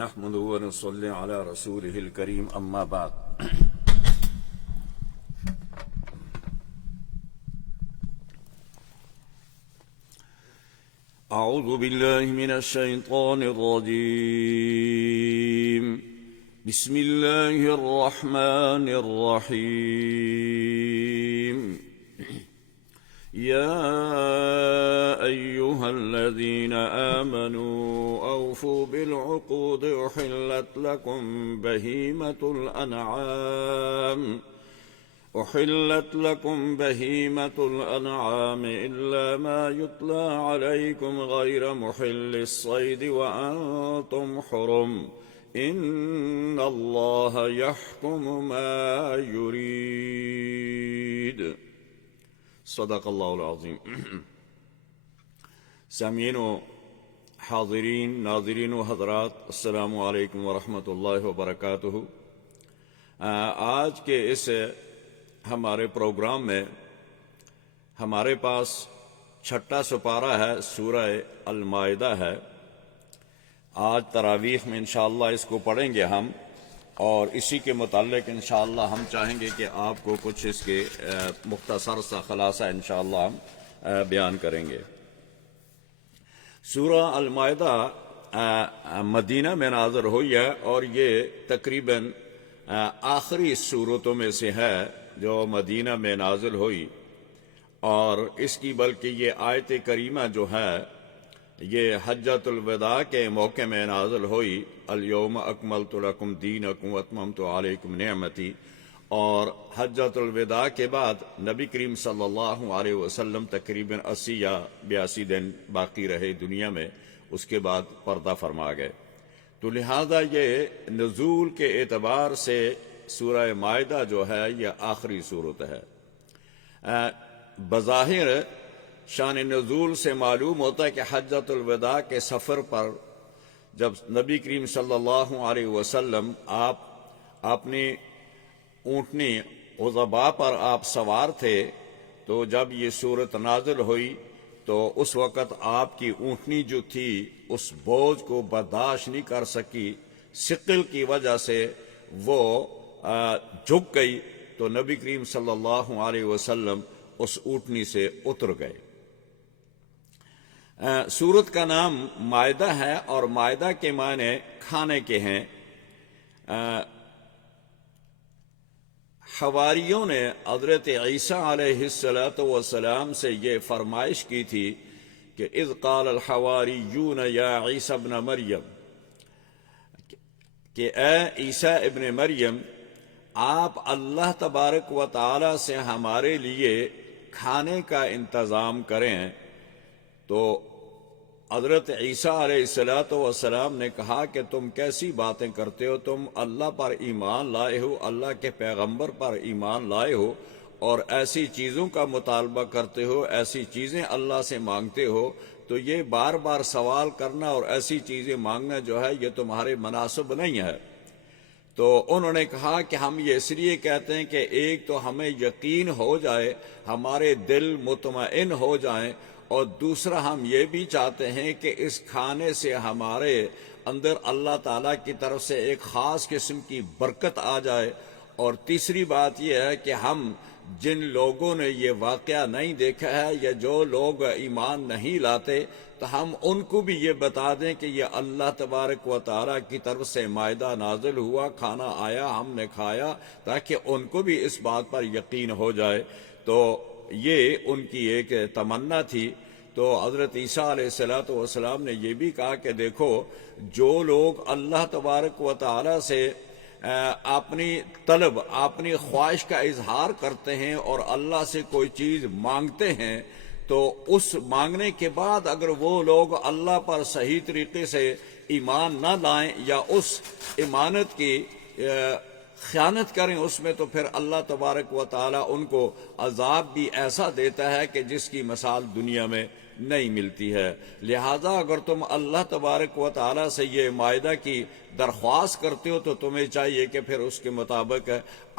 نحمده ونصلي على رسوله الكريم أما بعد. أعوذ بالله من الشيطان الرجيم. بسم الله الرحمن الرحيم. يا أيها الذين آمنوا أوفوا بالعقود أحلت لكم بهيمة الأنعام إلا ما يتلى عليكم غير محل الصيد وأنتم حرم إن الله يحكم ما يريد. صدق اللہ العظیم. سامعین و حاضرین، ناظرین و حضرات، السلام علیکم ورحمۃ اللہ وبرکاتہ. آج کے اس ہمارے پروگرام میں ہمارے پاس چھٹا سپارہ ہے، سورہ المائدہ ہے. آج تراویح میں انشاءاللہ اس کو پڑھیں گے ہم، اور اسی کے متعلق انشاءاللہ ہم چاہیں گے کہ آپ کو کچھ اس کے مختصر سا خلاصہ انشاءاللہ ہم بیان کریں گے. سورہ المائدہ مدینہ میں نازل ہوئی ہے، اور یہ تقریباً آخری سورتوں میں سے ہے جو مدینہ میں نازل ہوئی. اور اس کی بلکہ یہ آیت کریمہ جو ہے یہ حجۃ الوداع کے موقع میں نازل ہوئی. الیوم اکملت لکم دینکم واتممت علیکم نعمتی. اور حجۃ الوداع کے بعد نبی کریم صلی اللہ علیہ وسلم تقریباً 80 یا 82 دن باقی رہے دنیا میں، اس کے بعد پردہ فرما گئے. تو لہذا یہ نزول کے اعتبار سے سورہ مائدہ جو ہے یہ آخری صورت ہے. بظاہر شان نزول سے معلوم ہوتا ہے کہ حجۃ الوداع کے سفر پر جب نبی کریم صلی اللہ علیہ وسلم آپ اپنی اونٹنی عذبا پر آپ سوار تھے، تو جب یہ صورت نازل ہوئی تو اس وقت آپ کی اونٹنی جو تھی اس بوجھ کو برداشت نہیں کر سکی، ثقل کی وجہ سے وہ جھک گئی. تو نبی کریم صلی اللہ علیہ وسلم اس اونٹنی سے اتر گئے. سورت کا نام مائدہ ہے، اور مائدہ کے معنی کھانے کے ہیں. حواریوں نے حضرت عیسیٰ علیہ السلام سے یہ فرمائش کی تھی کہ اذ قال الحواریون یا عیسیٰ ابن مریم، کہ اے عیسیٰ ابن مریم آپ اللہ تبارک و تعالی سے ہمارے لیے کھانے کا انتظام کریں. تو حضرت عیسیٰ علیہ السلام نے کہا کہ تم کیسی باتیں کرتے ہو، تم اللہ پر ایمان لائے ہو، اللہ کے پیغمبر پر ایمان لائے ہو، اور ایسی چیزوں کا مطالبہ کرتے ہو، ایسی چیزیں اللہ سے مانگتے ہو. تو یہ بار بار سوال کرنا اور ایسی چیزیں مانگنا جو ہے یہ تمہارے مناسب نہیں ہے. تو انہوں نے کہا کہ ہم یہ اس لیے کہتے ہیں کہ ایک تو ہمیں یقین ہو جائے، ہمارے دل مطمئن ہو جائیں، اور دوسرا ہم یہ بھی چاہتے ہیں کہ اس کھانے سے ہمارے اندر اللہ تعالیٰ کی طرف سے ایک خاص قسم کی برکت آ جائے. اور تیسری بات یہ ہے کہ ہم جن لوگوں نے یہ واقعہ نہیں دیکھا ہے یا جو لوگ ایمان نہیں لاتے، تو ہم ان کو بھی یہ بتا دیں کہ یہ اللہ تبارک و تعالیٰ کی طرف سے مائدہ نازل ہوا، کھانا آیا، ہم نے کھایا، تاکہ ان کو بھی اس بات پر یقین ہو جائے. تو یہ ان کی ایک تمنا تھی. تو حضرت عیسیٰ علیہ السلام نے یہ بھی کہا کہ دیکھو، جو لوگ اللہ تبارک و تعالیٰ سے اپنی طلب، اپنی خواہش کا اظہار کرتے ہیں اور اللہ سے کوئی چیز مانگتے ہیں، تو اس مانگنے کے بعد اگر وہ لوگ اللہ پر صحیح طریقے سے ایمان نہ لائیں یا اس ایمانت کی خیانت کریں اس میں، تو پھر اللہ تبارک و تعالیٰ ان کو عذاب بھی ایسا دیتا ہے کہ جس کی مثال دنیا میں نہیں ملتی ہے. لہذا اگر تم اللہ تبارک و تعالیٰ سے یہ مائدہ کی درخواست کرتے ہو تو تمہیں چاہیے کہ پھر اس کے مطابق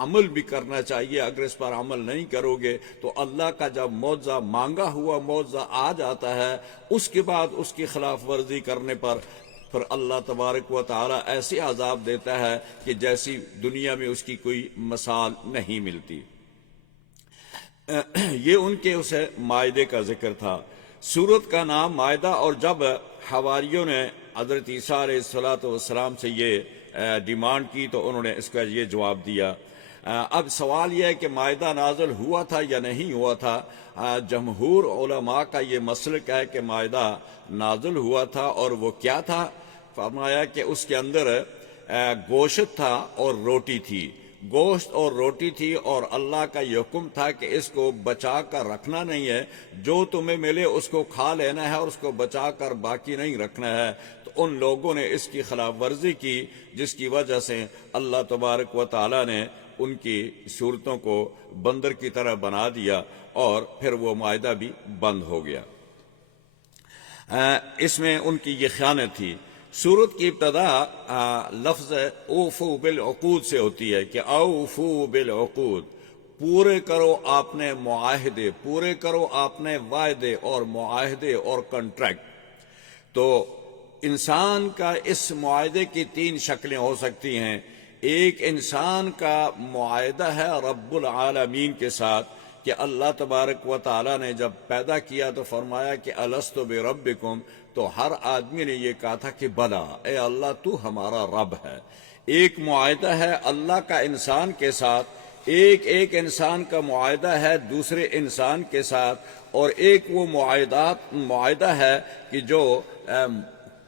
عمل بھی کرنا چاہیے. اگر اس پر عمل نہیں کرو گے تو اللہ کا جب معجزہ مانگا ہوا معجزہ آ جاتا ہے، اس کے بعد اس کی خلاف ورزی کرنے پر پھر اللہ تبارک و تعالی ایسے عذاب دیتا ہے کہ جیسی دنیا میں اس کی کوئی مثال نہیں ملتی۔ یہ ان کے اس معاہدے کا ذکر تھا۔ سورت کا نام معاہدہ، اور جب حواریوں نے حضرت عیسیٰ علیہ الصلوۃ والسلام سے یہ ڈیمانڈ کی تو انہوں نے اس کا یہ جواب دیا۔ اب سوال یہ ہے کہ معاہدہ نازل ہوا تھا یا نہیں ہوا تھا۔ جمہور علماء کا یہ مسلک ہے کہ معاہدہ نازل ہوا تھا، اور وہ کیا تھا؟ فرمایا کہ اس کے اندر گوشت تھا اور روٹی تھی، گوشت اور روٹی تھی، اور اللہ کا یہ حکم تھا کہ اس کو بچا کر رکھنا نہیں ہے، جو تمہیں ملے اس کو کھا لینا ہے اور اس کو بچا کر باقی نہیں رکھنا ہے۔ تو ان لوگوں نے اس کی خلاف ورزی کی، جس کی وجہ سے اللہ تبارک و تعالی نے ان کی صورتوں کو بندر کی طرح بنا دیا، اور پھر وہ معاہدہ بھی بند ہو گیا۔ اس میں ان کی یہ خیانت تھی۔ سورت کی ابتدا لفظ اوفو بالعقود سے ہوتی ہے کہ اوفو بالعقود، پورے کرو آپ نے معاہدے، پورے کرو آپ نے وعدے اور معاہدے اور کنٹریکٹ۔ تو انسان کا اس معاہدے کی تین شکلیں ہو سکتی ہیں۔ ایک انسان کا معاہدہ ہے رب العالمین کے ساتھ کہ اللہ تبارک و تعالی نے جب پیدا کیا تو فرمایا کہ الست بربکم، تو ہر آدمی نے یہ کہا تھا کہ بلا، اے اللہ تو ہمارا رب ہے۔ ایک معاہدہ ہے اللہ کا انسان کے ساتھ، ایک انسان کا معاہدہ ہے دوسرے انسان کے ساتھ، اور ایک وہ معاہدہ ہے کہ جو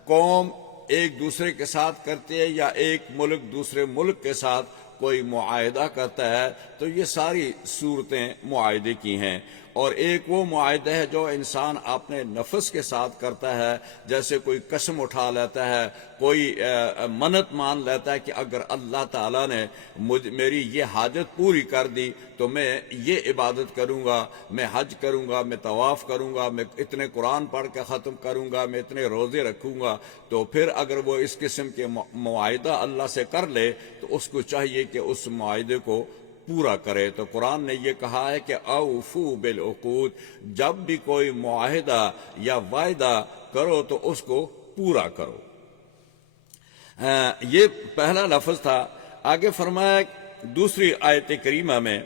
قوم ایک دوسرے کے ساتھ کرتی ہے، یا ایک ملک دوسرے ملک کے ساتھ کوئی معاہدہ کرتا ہے۔ تو یہ ساری صورتیں معاہدے کی ہیں۔ اور ایک وہ معاہدہ ہے جو انسان اپنے نفس کے ساتھ کرتا ہے، جیسے کوئی قسم اٹھا لیتا ہے، کوئی منت مان لیتا ہے کہ اگر اللہ تعالیٰ نے میری یہ حاجت پوری کر دی تو میں یہ عبادت کروں گا، میں حج کروں گا، میں طواف کروں گا، میں اتنے قرآن پڑھ کے ختم کروں گا، میں اتنے روزے رکھوں گا۔ تو پھر اگر وہ اس قسم کے معاہدہ اللہ سے کر لے تو اس کو چاہیے کہ اس معاہدے کو پورا کرے۔ تو قرآن نے یہ کہا ہے کہ اوفو بالعقود، جب بھی کوئی معاہدہ یا وعدہ کرو تو اس کو پورا کرو۔ یہ پہلا لفظ تھا۔ آگے فرمایا دوسری آیت کریمہ میں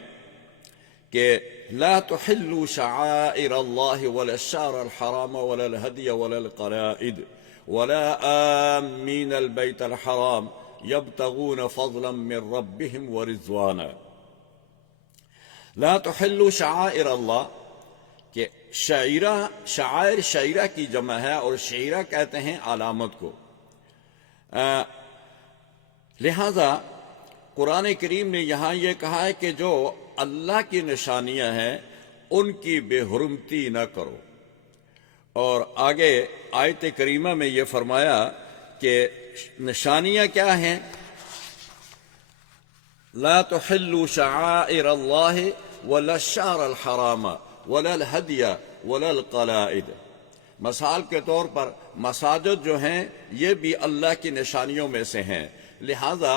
کہ لا تحلوا شعائر الله ولا الشهر الحرام ولا الهدي ولا القلائد ولا آمين البيت الحرام يبتغون فضلا من ربهم ورضوانا۔ لا تحلوا شعائر اللہ، کہ شعائر شعیرہ کی جمع ہے، اور شعیرہ کہتے ہیں علامت کو۔ لہذا قرآن کریم نے یہاں یہ کہا ہے کہ جو اللہ کی نشانیاں ہیں ان کی بے حرمتی نہ کرو۔ اور آگے آیت کریمہ میں یہ فرمایا کہ نشانیاں کیا ہیں؟ لا تحلوا شعائر اللہ ولا الشہر الحرام ولا الہدی ولا القلائد۔ مثال کے طور پر مساجد جو ہیں یہ بھی اللہ کی نشانیوں میں سے ہیں، لہذا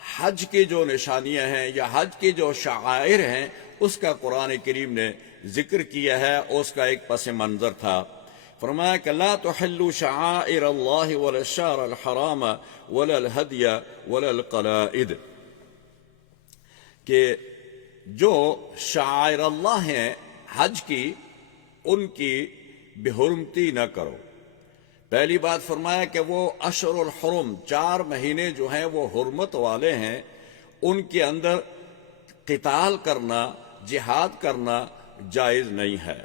حج کی جو نشانیاں ہیں یا حج کی جو شعائر ہیں اس کا قرآن کریم نے ذکر کیا ہے، اس کا ایک پس منظر تھا۔ فرمایا کہ لا تحلوا شعائر اللہ ولا الشہر الحرام ولا الہدی ولا القلائد، کہ جو شعائر اللہ ہیں حج کی ان کی بے حرمتی نہ کرو۔ پہلی بات فرمایا کہ وہ اشہر الحرم، 4 مہینے جو ہیں وہ حرمت والے ہیں، ان کے اندر قتال کرنا، جہاد کرنا جائز نہیں ہے۔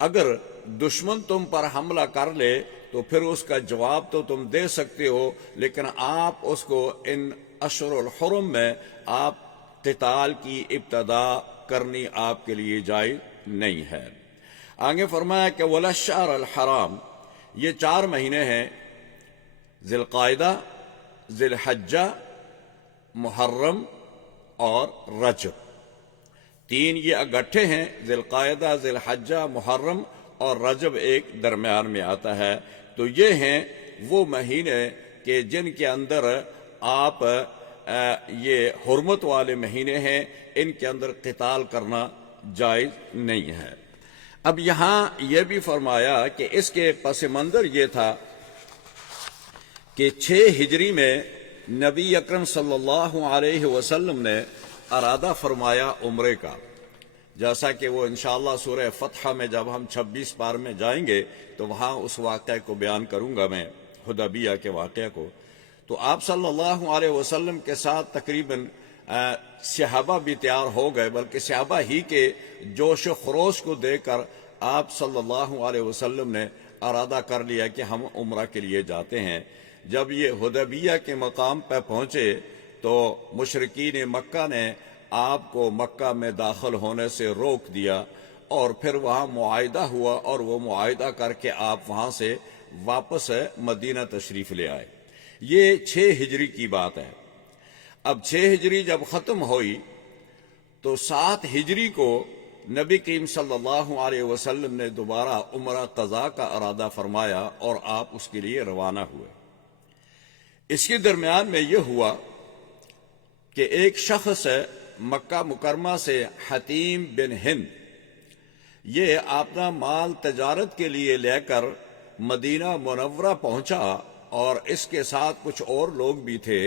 اگر دشمن تم پر حملہ کر لے تو پھر اس کا جواب تو تم دے سکتے ہو، لیکن آپ اس کو ان اشہر الحرم میں آپ قتال کی ابتدا کرنی آپ کے لیے جائز نہیں ہے۔ آگے فرمایا کہ ولا الشہر الحرام، یہ 4 مہینے ہیں، ذی القعدہ، ذی الحجہ، محرم اور رجب۔ 3 یہ اکٹھے ہیں، ذی القعدہ، ذی الحجہ، محرم اور رجب ایک درمیان میں آتا ہے۔ تو یہ ہیں وہ مہینے کہ جن کے اندر آپ یہ حرمت والے مہینے ہیں، ان کے اندر قتال کرنا جائز نہیں ہے۔ اب یہاں یہ بھی فرمایا کہ اس کے پس منظر یہ تھا کہ 6 ہجری میں نبی اکرم صلی اللہ علیہ وسلم نے ارادہ فرمایا عمرے کا، جیسا کہ وہ انشاءاللہ سورہ فتح میں جب ہم 26 پار میں جائیں گے تو وہاں اس واقعے کو بیان کروں گا میں، حدیبیہ کے واقعے کو۔ تو آپ صلی اللہ علیہ وسلم کے ساتھ تقریباً صحابہ بھی تیار ہو گئے، بلکہ صحابہ ہی کے جوش و خروش کو دیکھ کر آپ صلی اللہ علیہ وسلم نے ارادہ کر لیا کہ ہم عمرہ کے لیے جاتے ہیں۔ جب یہ حدیبیہ کے مقام پہ پہنچے تو مشرکین مکہ نے آپ کو مکہ میں داخل ہونے سے روک دیا، اور پھر وہاں معاہدہ ہوا، اور وہ معاہدہ کر کے آپ وہاں سے واپس مدینہ تشریف لے آئے۔ یہ 6 ہجری کی بات ہے۔ اب 6 ہجری جب ختم ہوئی تو 7 ہجری کو نبی کریم صلی اللہ علیہ وسلم نے دوبارہ عمرہ قضا کا ارادہ فرمایا اور آپ اس کے لیے روانہ ہوئے۔ اس کے درمیان میں یہ ہوا کہ ایک شخص مکہ مکرمہ سے حتیم بن ہند، یہ اپنا مال تجارت کے لیے لے کر مدینہ منورہ پہنچا، اور اس کے ساتھ کچھ اور لوگ بھی تھے۔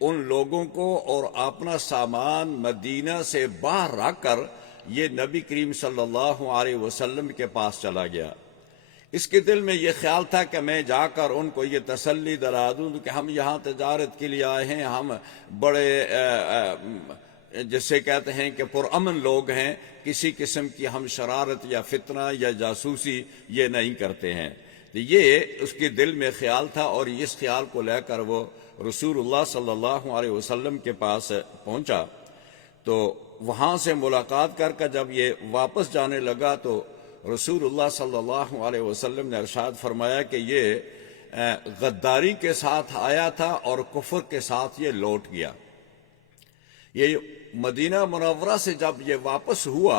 ان لوگوں کو اور اپنا سامان مدینہ سے باہر رکھ کر یہ نبی کریم صلی اللہ علیہ وسلم کے پاس چلا گیا۔ اس کے دل میں یہ خیال تھا کہ میں جا کر ان کو یہ تسلی دلا دوں کہ ہم یہاں تجارت کے لیے آئے ہیں، ہم بڑے جسے کہتے ہیں کہ پرامن لوگ ہیں، کسی قسم کی ہم شرارت یا فتنہ یا جاسوسی یہ نہیں کرتے ہیں۔ یہ اس کے دل میں خیال تھا، اور اس خیال کو لے کر وہ رسول اللہ صلی اللہ علیہ وسلم کے پاس پہنچا۔ تو وہاں سے ملاقات کر کے جب یہ واپس جانے لگا تو رسول اللہ صلی اللہ علیہ وسلم نے ارشاد فرمایا کہ یہ غداری کے ساتھ آیا تھا اور کفر کے ساتھ یہ لوٹ گیا۔ یہ مدینہ منورہ سے جب یہ واپس ہوا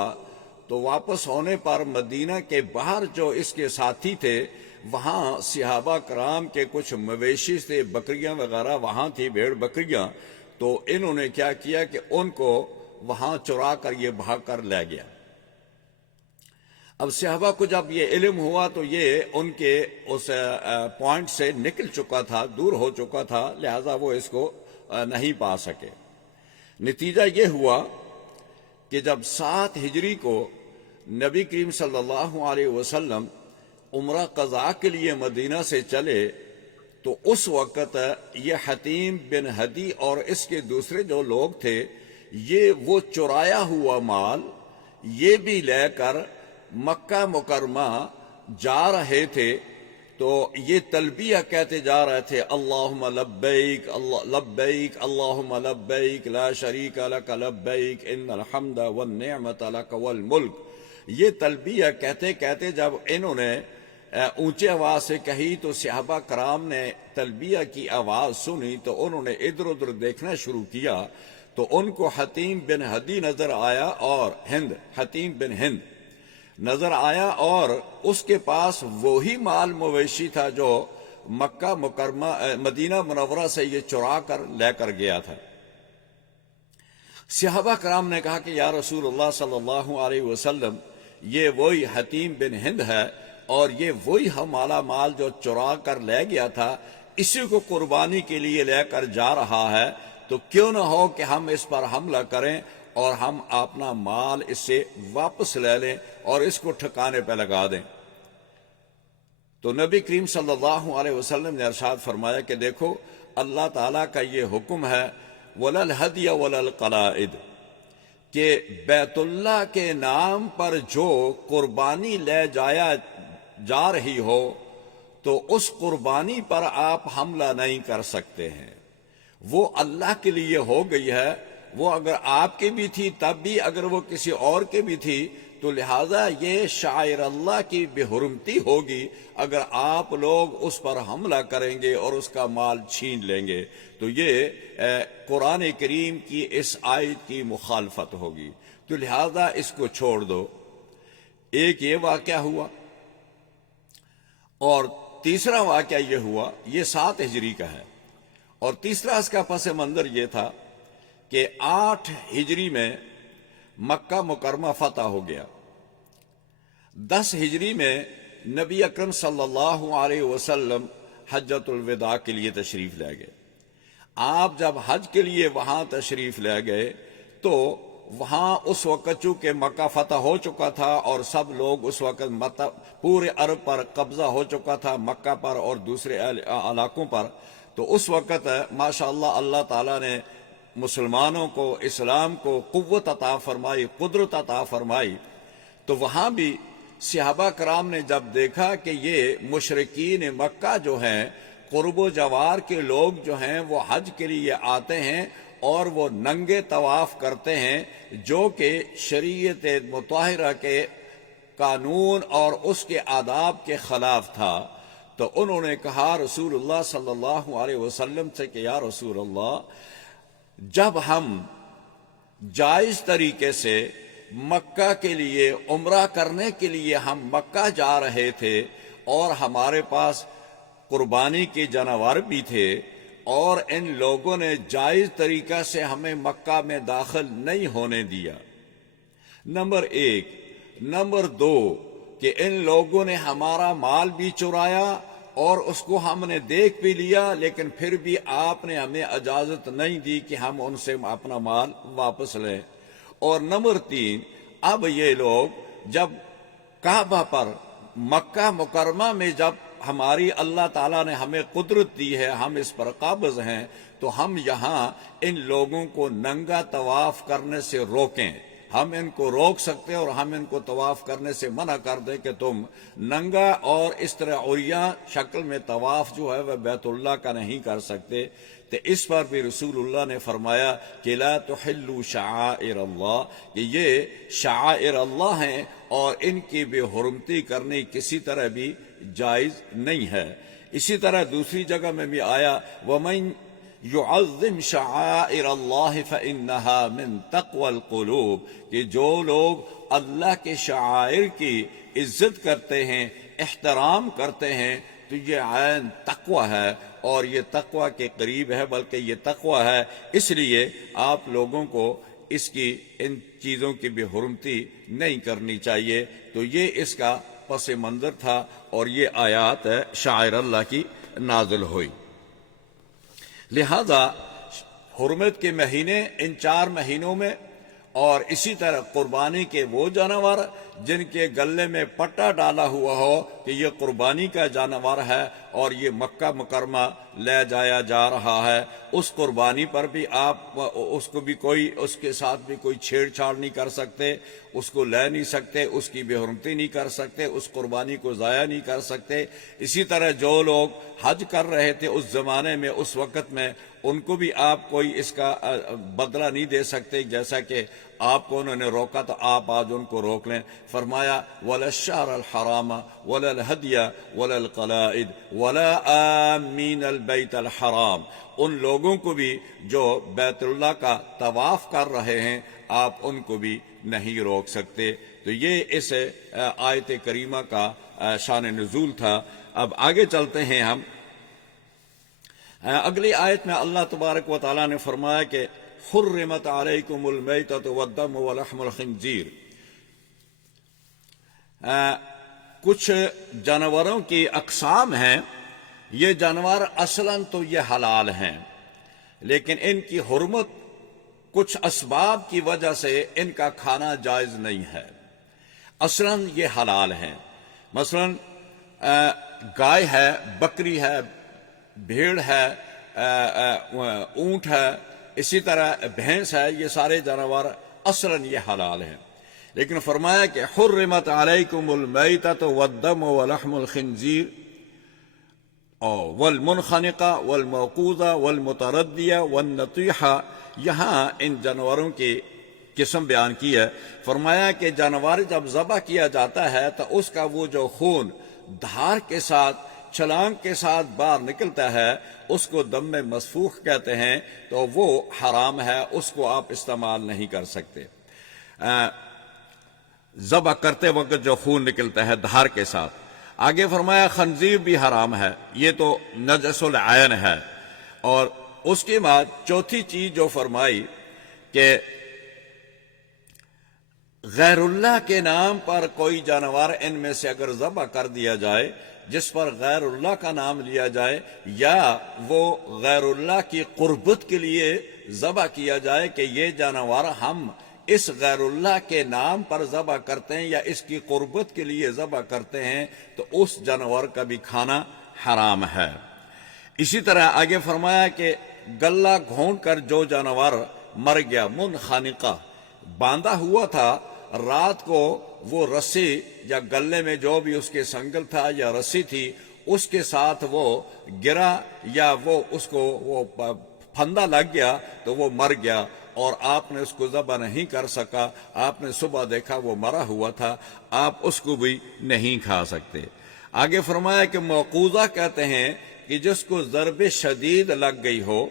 تو واپس ہونے پر مدینہ کے باہر جو اس کے ساتھی تھے، وہاں صحابہ کرام کے کچھ مویشی تھے، بکریاں وغیرہ وہاں تھی، بھیڑ بکریاں، تو انہوں نے کیا کیا کہ ان کو وہاں چرا کر یہ بھاگ کر لے گیا۔ اب صحابہ کو جب یہ علم ہوا تو یہ ان کے اس پوائنٹ سے نکل چکا تھا، دور ہو چکا تھا، لہذا وہ اس کو نہیں پا سکے۔ نتیجہ یہ ہوا کہ جب 7 ہجری کو نبی کریم صلی اللہ علیہ وسلم عمرہ قضا کے لیے مدینہ سے چلے تو اس وقت یہ حتیم بن ہدی اور اس کے دوسرے جو لوگ تھے، یہ وہ چرایا ہوا مال یہ بھی لے کر مکہ مکرمہ جا رہے تھے۔ تو یہ تلبیہ کہتے جا رہے تھے، اللہم لبیک لبیک اللہم لبیک لا شریک لک لبیک ان الحمد والنعمت لک والملک۔ یہ تلبیہ کہتے کہتے جب انہوں نے اونچے آواز سے کہی تو صحابہ کرام نے تلبیہ کی آواز سنی تو انہوں نے ادھر ادھر دیکھنا شروع کیا، تو ان کو حتیم بن ہدی نظر آیا اور حتیم بن ہند نظر آیا، اور اس کے پاس وہی مال مویشی تھا جو مکہ مکرمہ مدینہ منورہ سے یہ چرا کر لے کر گیا تھا۔ صحابہ کرام نے کہا کہ یا رسول اللہ صلی اللہ علیہ وسلم، یہ وہی حتیم بن ہند ہے، اور یہ وہی ہمارا مال جو چرا کر لے گیا تھا، اسی کو قربانی کے لیے لے کر جا رہا ہے، تو کیوں نہ ہو کہ ہم اس پر حملہ کریں اور ہم اپنا مال اس سے واپس لے لیں اور اس کو ٹھکانے پہ لگا دیں۔ تو نبی کریم صلی اللہ علیہ وسلم نے ارشاد فرمایا کہ دیکھو، اللہ تعالیٰ کا یہ حکم ہے وَلَا الْهَدْيَ وَلَا الْقَلَائِدَ، کہ بیت اللہ کے نام پر جو قربانی لے جا رہی ہو تو اس قربانی پر آپ حملہ نہیں کر سکتے ہیں، وہ اللہ کے لیے ہو گئی ہے۔ وہ اگر آپ کی بھی تھی تب بھی، اگر وہ کسی اور کی بھی تھی تو لہٰذا یہ شاعر اللہ کی بے حرمتی ہوگی اگر آپ لوگ اس پر حملہ کریں گے اور اس کا مال چھین لیں گے، تو یہ قرآن کریم کی اس آیت کی مخالفت ہوگی، تو لہٰذا اس کو چھوڑ دو۔ ایک یہ واقعہ ہوا، اور تیسرا واقعہ یہ ہوا، یہ 7 ہجری کا ہے، اور تیسرا اس کا پس منظر یہ تھا کہ 8 ہجری میں مکہ مکرمہ فتح ہو گیا۔ 10 ہجری میں نبی اکرم صلی اللہ علیہ وسلم حجۃ الوداع کے لیے تشریف لے گئے۔ آپ جب حج کے لیے وہاں تشریف لے گئے تو وہاں اس وقت چونکہ مکہ فتح ہو چکا تھا اور سب لوگ اس وقت پورے عرب پر قبضہ ہو چکا تھا، مکہ پر اور دوسرے علاقوں پر، تو اس وقت ماشاءاللہ اللہ تعالیٰ نے مسلمانوں کو، اسلام کو قوت عطا فرمائی، قدرت عطا فرمائی۔ تو وہاں بھی صحابہ کرام نے جب دیکھا کہ یہ مشرکین مکہ جو ہیں، قرب و جوار کے لوگ جو ہیں وہ حج کے لیے آتے ہیں اور وہ ننگے طواف کرتے ہیں، جو کہ شریعت مطہرہ کے قانون اور اس کے آداب کے خلاف تھا، تو انہوں نے کہا رسول اللہ صلی اللہ علیہ وسلم سے کہ یا رسول اللہ، جب ہم جائز طریقے سے مکہ کے لیے عمرہ کرنے کے لیے ہم مکہ جا رہے تھے اور ہمارے پاس قربانی کے جانور بھی تھے، اور ان لوگوں نے جائز طریقہ سے ہمیں مکہ میں داخل نہیں ہونے دیا، نمبر ایک۔ نمبر دو کہ ان لوگوں نے ہمارا مال بھی چرایا اور اس کو ہم نے دیکھ بھی لیا، لیکن پھر بھی آپ نے ہمیں اجازت نہیں دی کہ ہم ان سے اپنا مال واپس لیں۔ اور نمبر تین، اب یہ لوگ جب کعبہ پر مکہ مکرمہ میں جب ہماری اللہ تعالیٰ نے ہمیں قدرت دی ہے، ہم اس پر قابض ہیں، تو ہم یہاں ان لوگوں کو ننگا طواف کرنے سے روکیں۔ ہم ان کو روک سکتے اور ہم ان کو طواف کرنے سے منع کر دیں کہ تم ننگا اور اس طرح عریاں شکل میں طواف جو ہے وہ بیت اللہ کا نہیں کر سکتے۔ تو اس پر بھی رسول اللہ نے فرمایا کہ لا تحلوا شعائر اللہ، کہ یہ شعائر اللہ ہیں اور ان کی بے حرمتی کرنی کسی طرح بھی جائز نہیں ہے۔ اسی طرح دوسری جگہ میں بھی آیا وَمَن يُعَظِّمْ شَعَائِرَ اللَّهِ فَإِنَّهَا مِن تَقْوَى الْقُلُوبِ، کہ جو لوگ اللہ کے شعائر کی عزت کرتے ہیں، احترام کرتے ہیں، تو یہ عین تقوی ہے اور یہ تقوی کے قریب ہے، بلکہ یہ تقوی ہے۔ اس لیے آپ لوگوں کو اس کی ان چیزوں کی بے حرمتی نہیں کرنی چاہیے۔ تو یہ اس کا پس منظر تھا اور یہ آیات شاعر اللہ کی نازل ہوئی۔ لہذا حرمت کے مہینے ان 4 مہینوں میں، اور اسی طرح قربانی کے وہ جانور جن کے گلے میں پٹا ڈالا ہوا ہو کہ یہ قربانی کا جانور ہے اور یہ مکہ مکرمہ لے جایا جا رہا ہے، اس قربانی پر بھی آپ اس کو بھی کوئی، اس کے ساتھ بھی کوئی چھیڑ چھاڑ نہیں کر سکتے، اس کو لے نہیں سکتے، اس کی بے حرمتی نہیں کر سکتے، اس قربانی کو ضائع نہیں کر سکتے۔ اسی طرح جو لوگ حج کر رہے تھے اس زمانے میں، اس وقت میں، ان کو بھی آپ کوئی اس کا بدلہ نہیں دے سکتے، جیسا کہ آپ کو انہوں نے روکا تو آپ آج ان کو روک لیں۔ فرمایا وَلَا الشَّهْرَ الْحَرَامَ وَلَا الْهَدْيَ وَلَا الْقَلَائِدَ وَلَا آمِّينَ الْبَيْتَ الْحَرَامَ، ان لوگوں کو بھی جو بیت اللہ کا طواف کر رہے ہیں آپ ان کو بھی نہیں روک سکتے۔ تو یہ اس آیت کریمہ کا شان نزول تھا۔ اب آگے چلتے ہیں ہم۔ اگلی آیت میں اللہ تبارک و تعالیٰ نے فرمایا کہ حرمت علیکم المیتۃ والدم ولحم الخنزیر، کچھ جانوروں کی اقسام ہیں، یہ جانور اصلاً تو یہ حلال ہیں، لیکن ان کی حرمت کچھ اسباب کی وجہ سے ان کا کھانا جائز نہیں ہے۔ اصلاً یہ حلال ہیں، مثلاً گائے ہے، بکری ہے، بھیڑ ہے، اونٹ ہے، اسی طرح بھینس ہے، یہ سارے جانور اصلاً یہ حلال ہیں۔ لیکن فرمایا کہ حرمت علیکم المیتۃ والدم ولحم الخنزیر والمنخنقہ والموقوذہ والمتردیہ والنطیحہ، یہاں ان جانوروں کی قسم بیان کی ہے۔ فرمایا کہ جانور جب ذبح کیا جاتا ہے تو اس کا وہ جو خون دھار کے ساتھ، چھلانگ کے ساتھ باہر نکلتا ہے، اس کو دم مسفوخ کہتے ہیں، تو وہ حرام ہے، اس کو آپ استعمال نہیں کر سکتے۔ ذبح کرتے وقت جو خون نکلتا ہے دھار کے ساتھ۔ آگے فرمایا خنزیر بھی حرام ہے، یہ تو نجس العین ہے۔ اور اس کے بعد چوتھی چیز جو فرمائی کہ غیر اللہ کے نام پر کوئی جانور ان میں سے اگر ذبح کر دیا جائے، جس پر غیر اللہ کا نام لیا جائے یا وہ غیر اللہ کی قربت کے لیے ذبح کیا جائے کہ یہ جانور ہم اس غیر اللہ کے نام پر ذبح کرتے ہیں یا اس کی قربت کے لیے ذبح کرتے ہیں، تو اس جانور کا بھی کھانا حرام ہے۔ اسی طرح آگے فرمایا کہ گلا گھونٹ کر جو جانور مر گیا، منخنقہ باندھا ہوا تھا، رات کو وہ رسی یا گلے میں جو بھی اس کے سنگل تھا یا رسی تھی اس کے ساتھ وہ گرا یا وہ اس کو وہ پھندا لگ گیا تو وہ مر گیا اور آپ نے اس کو ذبح نہیں کر سکا، آپ نے صبح دیکھا وہ مرا ہوا تھا، آپ اس کو بھی نہیں کھا سکتے۔ آگے فرمایا کہ موقوذہ کہتے ہیں کہ جس کو ضرب شدید لگ گئی ہو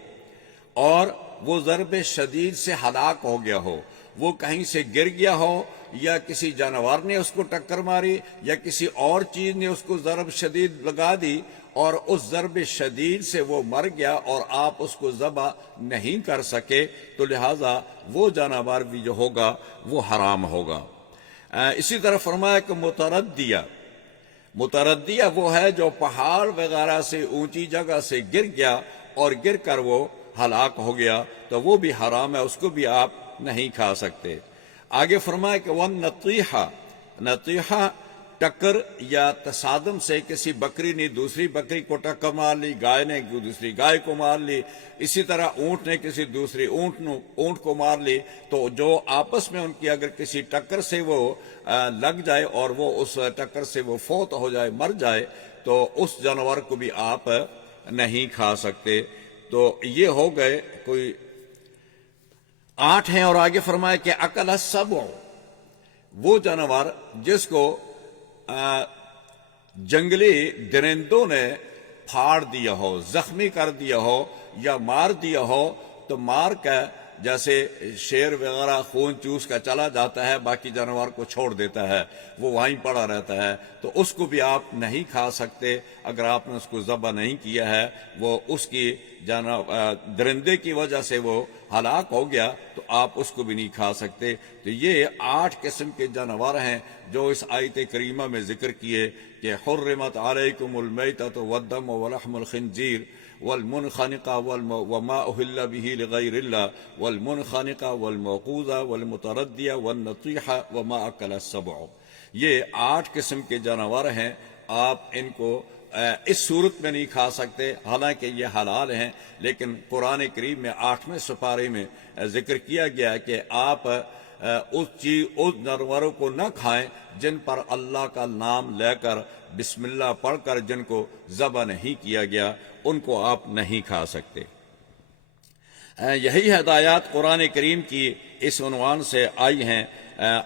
اور وہ ضرب شدید سے ہلاک ہو گیا ہو، وہ کہیں سے گر گیا ہو یا کسی جانور نے اس کو ٹکر ماری یا کسی اور چیز نے اس کو ضرب شدید لگا دی اور اس ضرب شدید سے وہ مر گیا اور آپ اس کو ذبح نہیں کر سکے، تو لہٰذا وہ جانور بھی جو ہوگا وہ حرام ہوگا۔ اسی طرح فرمایا کہ متردیہ وہ ہے جو پہاڑ وغیرہ سے اونچی جگہ سے گر گیا اور گر کر وہ ہلاک ہو گیا، تو وہ بھی حرام ہے، اس کو بھی آپ نہیں کھا سکتے۔ آگے فرمایا کہ نطیحہ ٹکر یا تصادم سے کسی بکری نے دوسری بکری کو ٹکر مار لی، گائے نے دوسری گائے کو مار لی، اسی طرح اونٹ نے کسی دوسری اونٹ کو مار لی، تو جو آپس میں ان کی اگر کسی ٹکر سے وہ لگ جائے اور وہ اس ٹکر سے وہ فوت ہو جائے، مر جائے، تو اس جانور کو بھی آپ نہیں کھا سکتے۔ تو یہ ہو گئے کوئی 8 ہیں۔ اور آگے فرمایا کہ اکل السبع وہ جانور جس کو جنگلی درندوں نے پھاڑ دیا ہو، زخمی کر دیا ہو یا مار دیا ہو، تو مار کا جیسے شیر وغیرہ خون چوس کا چلا جاتا ہے، باقی جانور کو چھوڑ دیتا ہے، وہ وہیں پڑا رہتا ہے، تو اس کو بھی آپ نہیں کھا سکتے۔ اگر آپ نے اس کو ذبح نہیں کیا ہے، وہ اس کی درندے کی وجہ سے وہ ہلاک ہو گیا، تو آپ اس کو بھی نہیں کھا سکتے۔ تو یہ 8 قسم کے جانور ہیں جو اس آیت کریمہ میں ذکر کیے کہ حرمت علیکم المیتۃ والدم ولحم الخنزیر والمنخنقہ وما أهل به لغیر اللہ والمنخنقہ والموقوذہ والمتردیہ والنطیحہ وما أکل السبع۔ یہ 8 قسم کے جانور ہیں، آپ ان کو اس صورت میں نہیں کھا سکتے، حالانکہ یہ حلال ہیں، لیکن قرآن کریم میں 8ویں سپارے میں ذکر کیا گیا کہ آپ اس جانوروں کو نہ کھائیں جن پر اللہ کا نام لے کر بسم اللہ پڑھ کر جن کو ذبح نہیں کیا گیا، ان کو آپ نہیں کھا سکتے۔ یہی ہدایات قرآن کریم کی اس عنوان سے آئی ہیں۔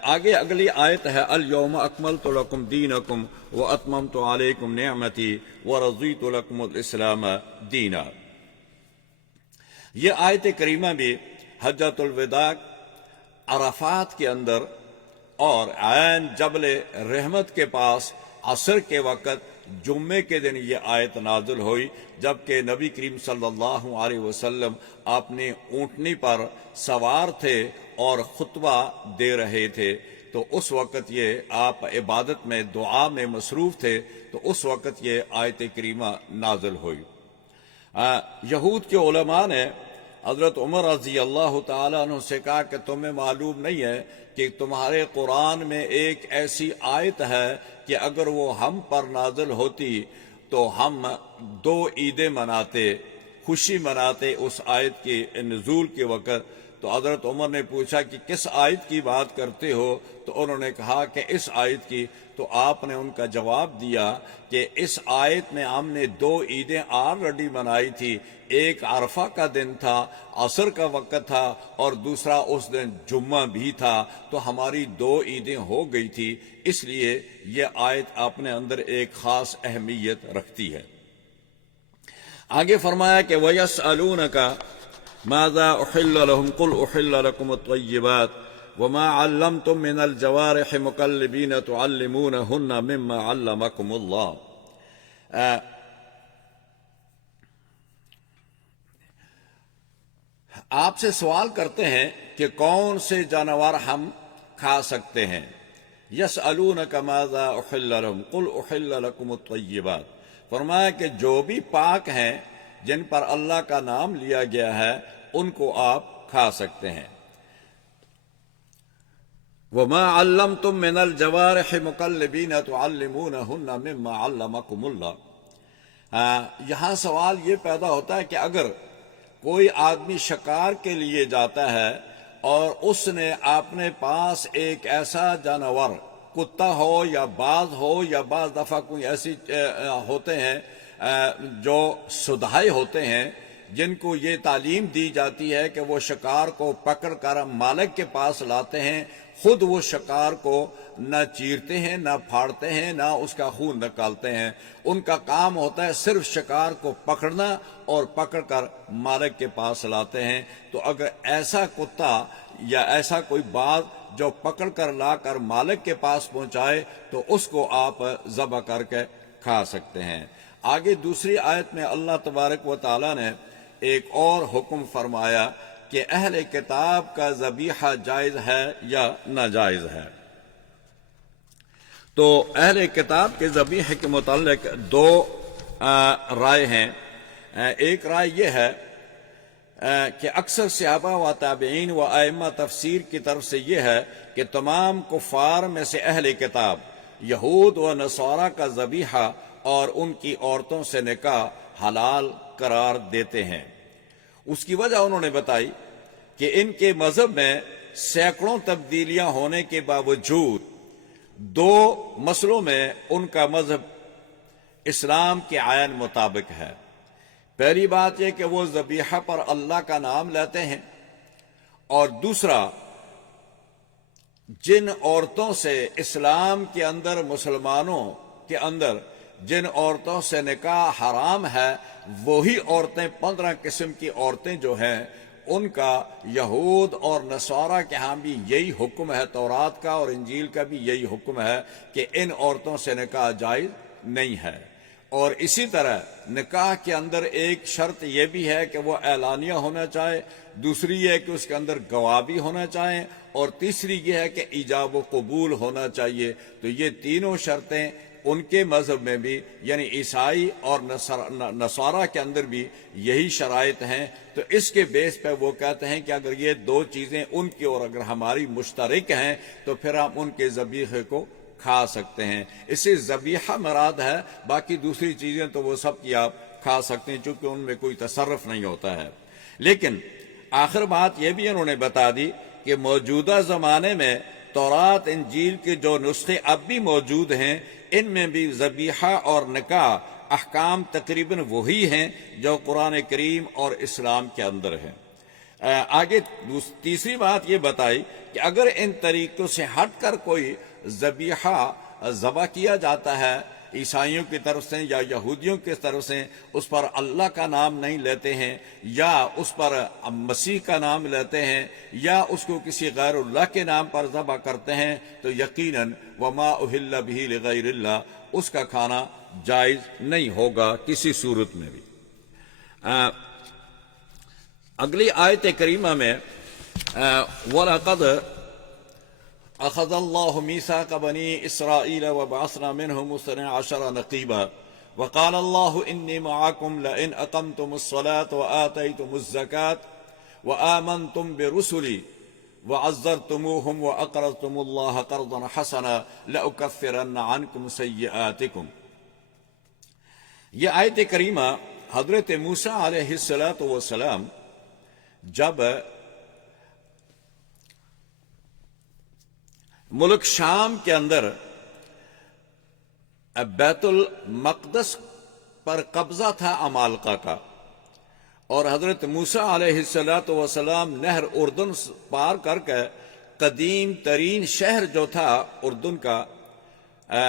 آگے اگلی آیت ہے الیوم اکملت لکم دینکم واتممت علیکم نعمتی ورضیت لکم الاسلام دینا۔ یہ آیت کریمہ بھی حجۃ الوداع عرفات کے اندر اور عین جبل رحمت کے پاس عصر کے وقت جمعے کے دن یہ آیت نازل ہوئی، جبکہ نبی کریم صلی اللہ علیہ وسلم اپنے اونٹنی پر سوار تھے اور خطبہ دے رہے تھے، تو اس وقت یہ آپ عبادت میں دعا میں مصروف تھے، تو اس وقت یہ آیت کریمہ نازل ہوئی۔ یہود کے علماء نے حضرت عمر رضی اللہ تعالیٰ عنہ سے کہا کہ تمہیں معلوم نہیں ہے کہ تمہارے قرآن میں ایک ایسی آیت ہے کہ اگر وہ ہم پر نازل ہوتی تو ہم 2 عیدیں مناتے، خوشی مناتے اس آیت کی نزول کے وقت۔ تو حضرت عمر نے پوچھا کہ کس آیت کی بات کرتے ہو؟ تو انہوں نے کہا کہ اس آیت کی۔ تو آپ نے ان کا جواب دیا کہ اس آیت میں ہم نے 2 عیدیں آلریڈی منائی تھی، ایک عرفہ کا دن تھا، عصر کا وقت تھا، اور دوسرا اس دن جمعہ بھی تھا، تو ہماری 2 عیدیں ہو گئی تھی، اس لیے یہ آیت اپنے اندر ایک خاص اہمیت رکھتی ہے۔ آگے فرمایا کہ وَيَسْأَلُونَكَ ماذا أحل لهم قل أحل لكم الطيبات وما علمتم من الجوارح مكلبين تعلمونهن مما علمكم الله۔ آپ سے سوال کرتے ہیں کہ کون سے جانور ہم کھا سکتے ہیں، یسألونک ماذا احل لهم قل احل لکم الطیبات، فرمایا کہ جو بھی پاک ہیں جن پر اللہ کا نام لیا گیا ہے ان کو آپ کھا سکتے ہیں۔ وما علمتم من الجوارح مقلبین تعلمونہن مما علمکم اللہ۔ یہاں سوال یہ پیدا ہوتا ہے کہ اگر کوئی آدمی شکار کے لیے جاتا ہے اور اس نے اپنے پاس ایک ایسا جانور، کتا ہو یا باز ہو یا بعض دفعہ کوئی ایسی ہوتے ہیں جو سدھائے ہوتے ہیں جن کو یہ تعلیم دی جاتی ہے کہ وہ شکار کو پکڑ کر مالک کے پاس لاتے ہیں، خود وہ شکار کو نہ چیرتے ہیں نہ پھاڑتے ہیں نہ اس کا خون نکالتے ہیں، ان کا کام ہوتا ہے صرف شکار کو پکڑنا اور پکڑ کر مالک کے پاس لاتے ہیں۔ تو اگر ایسا کتا یا ایسا کوئی باز جو پکڑ کر لا کر مالک کے پاس پہنچائے تو اس کو آپ ذبح کر کے کھا سکتے ہیں۔ آگے دوسری آیت میں اللہ تبارک و تعالی نے ایک اور حکم فرمایا کہ اہل کتاب کا ذبیحہ جائز ہے یا ناجائز ہے۔ تو اہل کتاب کے ذبیحے کے متعلق دو رائے ہیں۔ ایک رائے یہ ہے کہ اکثر صحابہ و تابعین و ائمہ تفسیر کی طرف سے یہ ہے کہ تمام کفار میں سے اہل کتاب یہود و نصارہ کا ذبیحہ اور ان کی عورتوں سے نکاح حلال قرار دیتے ہیں۔ اس کی وجہ انہوں نے بتائی کہ ان کے مذہب میں سینکڑوں تبدیلیاں ہونے کے باوجود دو مسئلوں میں ان کا مذہب اسلام کے عین مطابق ہے۔ پہلی بات یہ کہ وہ ذبیحہ پر اللہ کا نام لیتے ہیں، اور دوسرا جن عورتوں سے اسلام کے اندر، مسلمانوں کے اندر جن عورتوں سے نکاح حرام ہے، وہی عورتیں 15 قسم کی عورتیں جو ہیں ان کا یہود اور نصارہ کے ہاں بھی یہی حکم ہے، تورات کا اور انجیل کا بھی یہی حکم ہے کہ ان عورتوں سے نکاح جائز نہیں ہے۔ اور اسی طرح نکاح کے اندر ایک شرط یہ بھی ہے کہ وہ اعلانیہ ہونا چاہے، دوسری یہ ہے کہ اس کے اندر گواہ بھی ہونا چاہے، اور تیسری یہ ہے کہ ایجاب و قبول ہونا چاہیے۔ تو یہ تینوں شرطیں ان کے مذہب میں بھی، یعنی عیسائی اور نصارہ کے اندر بھی یہی شرائط ہیں۔ تو اس کے بیس پہ وہ کہتے ہیں کہ اگر یہ دو چیزیں ان کی اور اگر ہماری مشترک ہیں تو پھر ہم ان کے ذبیحے کو کھا سکتے ہیں۔ اس سے ذبیحہ مراد ہے، باقی دوسری چیزیں تو وہ سب کی آپ کھا سکتے ہیں چونکہ ان میں کوئی تصرف نہیں ہوتا ہے۔ لیکن آخر بات یہ بھی انہوں نے بتا دی کہ موجودہ زمانے میں تورات انجیل کے جو نسخے اب بھی موجود ہیں ان میں بھی ذبیحہ اور نکاح احکام تقریباً وہی ہیں جو قرآن کریم اور اسلام کے اندر ہیں۔ آگے تیسری بات یہ بتائی کہ اگر ان طریقوں سے ہٹ کر کوئی ذبیحہ ذبح کیا جاتا ہے عیسائیوں کی طرف سے یا یہودیوں کی طرف سے، اس پر اللہ کا نام نہیں لیتے ہیں یا اس پر مسیح کا نام لیتے ہیں یا اس کو کسی غیر اللہ کے نام پر ذبح کرتے ہیں، تو یقیناً وما اہل بہ لغیر اللہ اس کا کھانا جائز نہیں ہوگا کسی صورت میں بھی۔ اگلی آیت کریمہ میں وَلَقَدْ أخذ الله ميثاق بني إسرائيل وبعثنا منهم 12 نقيبا وقال الله إني معكم لئن أقمتم الصلاة وآتيتم الزكاة وآمنتم برسلي وعزرتموهم وأقرضتم الله قرضا حسنا لأكفرن عنكم سيئاتكم۔ یہ آیت کریمہ حضرت موسیٰ علیہ السلام جب ملک شام کے اندر بیت المقدس پر قبضہ تھا عمالقہ کا، اور حضرت موسیٰ علیہ السلام نہر اردن پار کر کے قدیم ترین شہر جو تھا اردن کا،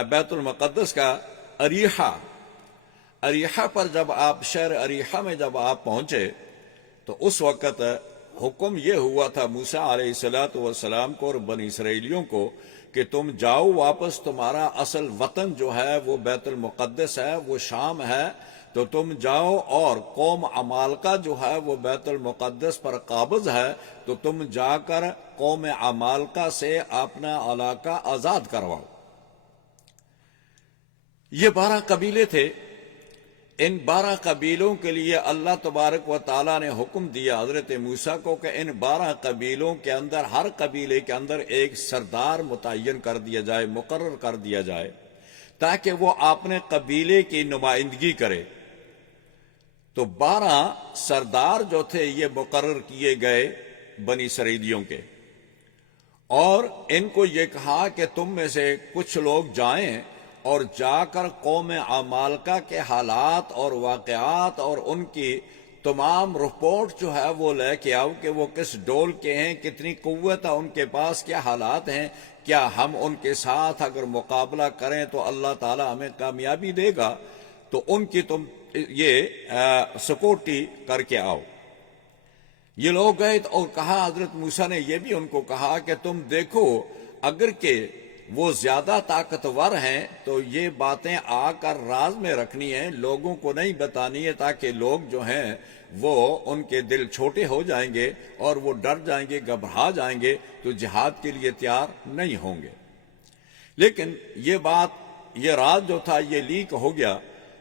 بیت المقدس کا، اریحہ پر جب آپ شہر اریحہ میں جب آپ پہنچے تو اس وقت حکم یہ ہوا تھا موسیٰ علیہ السلام کو اور بنی اسرائیلیوں کو کہ تم جاؤ واپس، تمہارا اصل وطن جو ہے وہ بیت المقدس ہے، وہ شام ہے، تو تم جاؤ، اور قوم عمالقہ جو ہے وہ بیت المقدس پر قابض ہے، تو تم جا کر قوم عمالقہ سے اپنا علاقہ آزاد کرواؤ۔ یہ 12 قبیلے تھے۔ ان 12 قبیلوں کے لیے اللہ تبارک و تعالیٰ نے حکم دیا حضرت موسیٰ کو کہ ان 12 قبیلوں کے اندر، ہر قبیلے کے اندر ایک سردار متعین کر دیا جائے، مقرر کر دیا جائے، تاکہ وہ اپنے قبیلے کی نمائندگی کرے۔ تو 12 سردار جو تھے یہ مقرر کیے گئے بنی اسرائیلیوں کے، اور ان کو یہ کہا کہ تم میں سے کچھ لوگ جائیں اور جا کر قوم عمالقہ کے حالات اور واقعات اور ان کی تمام رپورٹ جو ہے وہ لے کے آؤ کہ وہ کس ڈول کے ہیں، کتنی قوت ہے ان کے پاس، کیا حالات ہیں، کیا ہم ان کے ساتھ اگر مقابلہ کریں تو اللہ تعالیٰ ہمیں کامیابی دے گا۔ تو ان کی تم یہ سکوٹی کر کے آؤ۔ یہ لوگ گئے اور کہا، حضرت موسیٰ نے یہ بھی ان کو کہا کہ تم دیکھو، اگر کہ وہ زیادہ طاقتور ہیں تو یہ باتیں آ کر راز میں رکھنی ہیں، لوگوں کو نہیں بتانی ہے، تاکہ لوگ جو ہیں وہ ان کے دل چھوٹے ہو جائیں گے اور وہ ڈر جائیں گے، گھبرا جائیں گے، تو جہاد کے لیے تیار نہیں ہوں گے۔ لیکن یہ بات، یہ راز جو تھا یہ لیک ہو گیا۔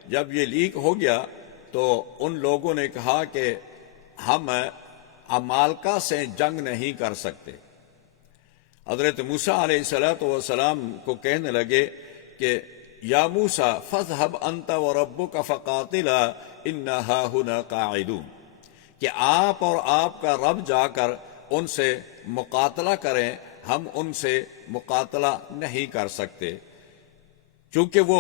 جب یہ لیک ہو گیا تو ان لوگوں نے کہا کہ ہم عمالقہ سے جنگ نہیں کر سکتے۔ حضرت موسیٰ علیہ السلام کو کہنے لگے کہ یا موسیٰ فاذهب انت وربك فقاتلا انا هاهنا قاعدون، کہ آپ اور آپ کا رب جا کر ان سے مقاتلہ کریں، ہم ان سے مقاتلہ نہیں کر سکتے، چونکہ وہ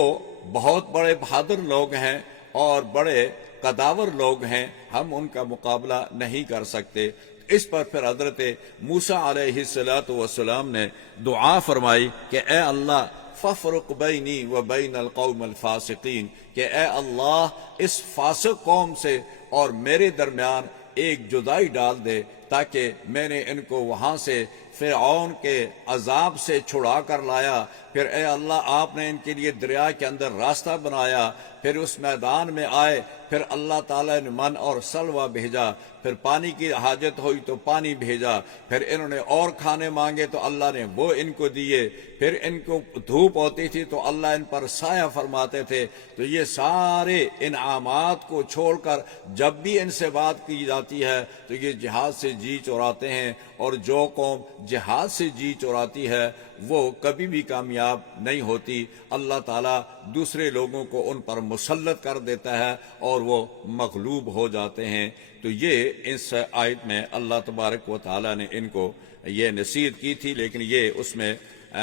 بہت بڑے بہادر لوگ ہیں اور بڑے قداور لوگ ہیں، ہم ان کا مقابلہ نہیں کر سکتے۔ اس پر پھر حضرت موسیٰ علیہ السلام نے دعا فرمائی کہ اے اللہ فافرق بینی و بین القوم الفاسقین، کہ اے اللہ اس فاسق قوم سے اور میرے درمیان ایک جدائی ڈال دے، تاکہ میں نے ان کو وہاں سے فرعون کے عذاب سے چھڑا کر لایا، پھر اے اللہ آپ نے ان کے لیے دریا کے اندر راستہ بنایا، پھر اس میدان میں آئے، پھر اللہ تعالیٰ نے من اور سلوہ بھیجا، پھر پانی کی حاجت ہوئی تو پانی بھیجا، پھر انہوں نے اور کھانے مانگے تو اللہ نے وہ ان کو دیے، پھر ان کو دھوپ ہوتی تھی تو اللہ ان پر سایہ فرماتے تھے۔ تو یہ سارے انعامات کو چھوڑ کر جب بھی ان سے بات کی جاتی ہے تو یہ جہاد سے جی چراتے ہیں، اور جو قوم جہاد سے جی چراتی ہے وہ کبھی بھی کامیاب نہیں ہوتی، اللہ تعالیٰ دوسرے لوگوں کو ان پر مسلط کر دیتا ہے اور وہ مغلوب ہو جاتے ہیں۔ تو یہ اس آیت میں اللہ تبارک و تعالیٰ نے ان کو یہ نصیحت کی تھی، لیکن یہ اس میں